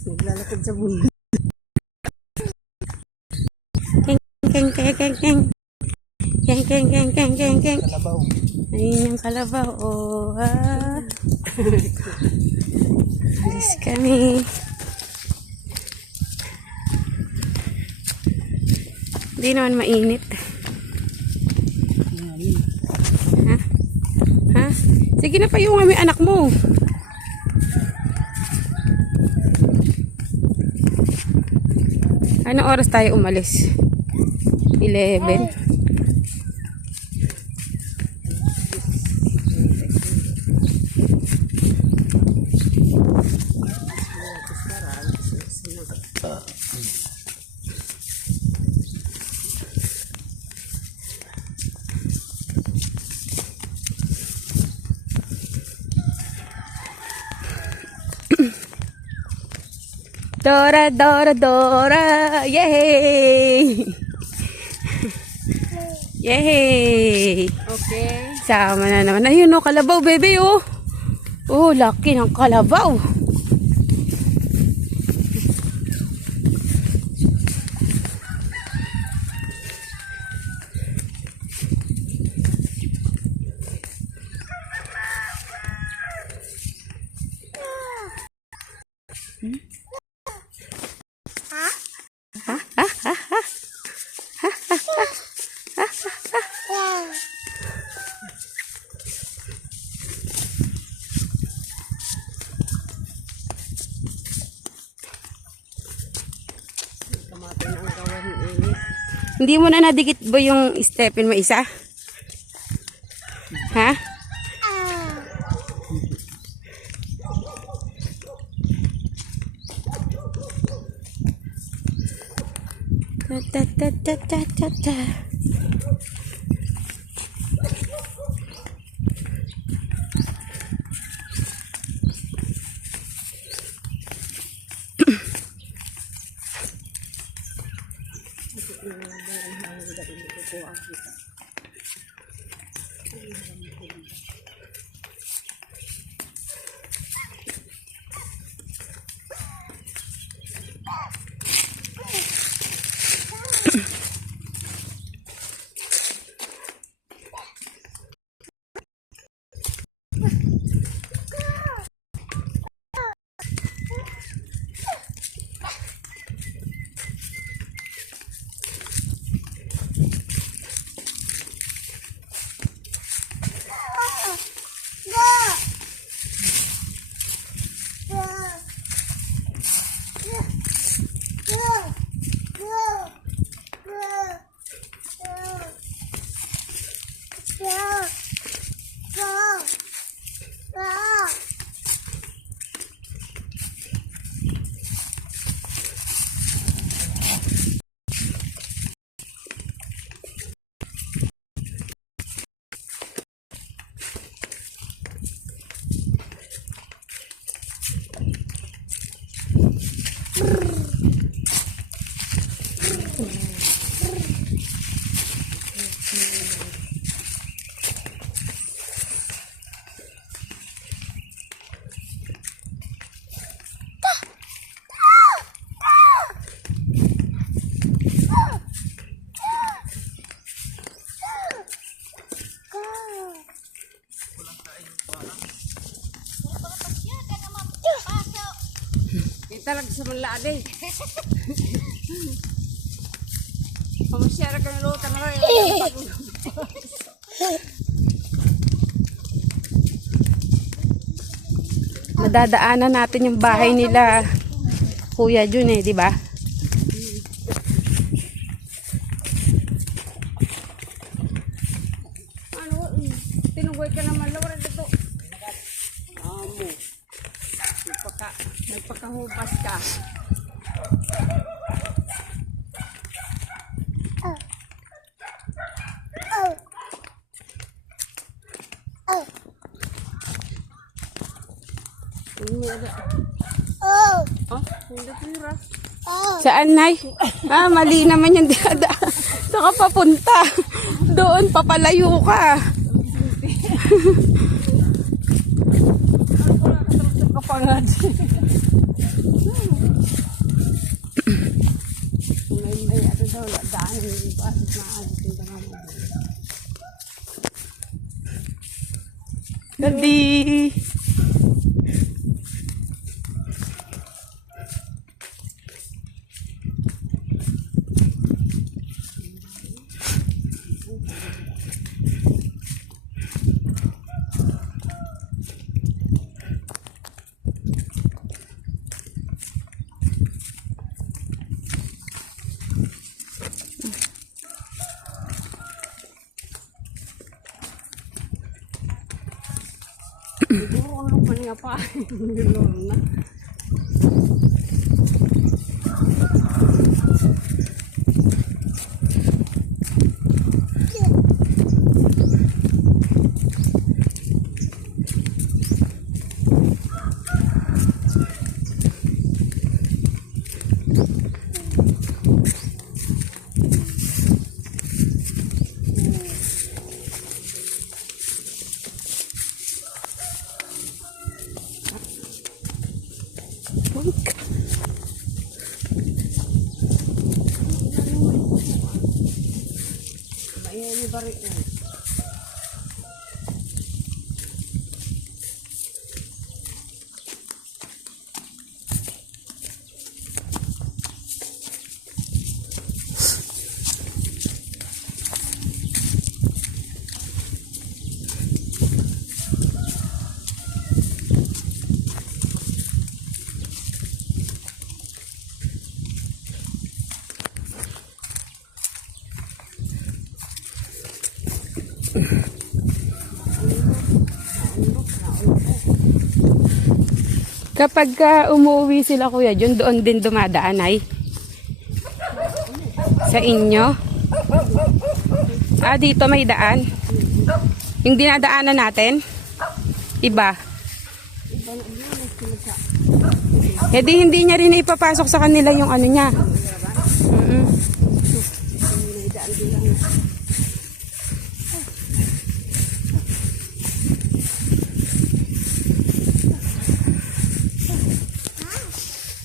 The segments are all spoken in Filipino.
Naglalakad sa bundok. Keng, keng, keng, keng. Keng, keng, keng, keng, keng, keng. Kalabaw. Ayun yung kalabaw. Oh, ah. Alis kami. Hindi naman mainit. Ha? Ha? Sige na, payungan mo yung anak mo. Anong oras tayo umalis? 11. Dora, Dora, Dora! Yay! Yay! Okay. Sama na naman. Ayun o, kalabaw, baby, oh. Oh, laki ng kalabaw. Hindi mo na nadikit ba yung stepin mo isa? Ha? Ta ta ta ta ta ta. Talaga sa malade. Pamasyara ka na luta na rin. Madadaanan natin yung bahay nila Kuya Jun eh, di ba? Ano, tinugoy ka naman lawar dito. Amo. Nagpakahubas ka. Saan, Nay? Ah, mali naman yung dada. Saka papunta. Doon, papalayo ka. Kapangad. Gadi. Nga pa. Ganoon na. Ayan yung barik na. Kapag umuwi sila Kuya Jun, doon din dumadaan ay? Sa inyo? Ah, dito may daan? Yung dinadaanan natin? Iba? Eh di hindi niya rin ipapasok sa kanila yung ano niya.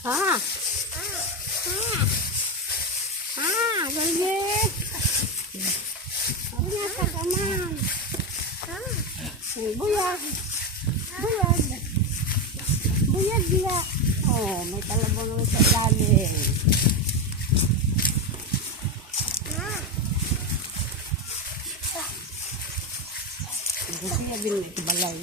Ah! Balik! Buyag ka naman! Buyag! Buyag! Buyag niya! Oh, may talabong naman sa ilalim. Buyag din ito balay.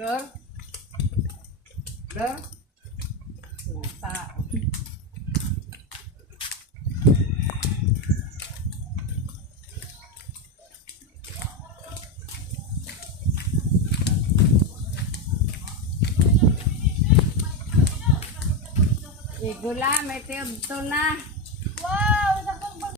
Lor? Lor? Tao. Gula, may tiyabto na. Wow!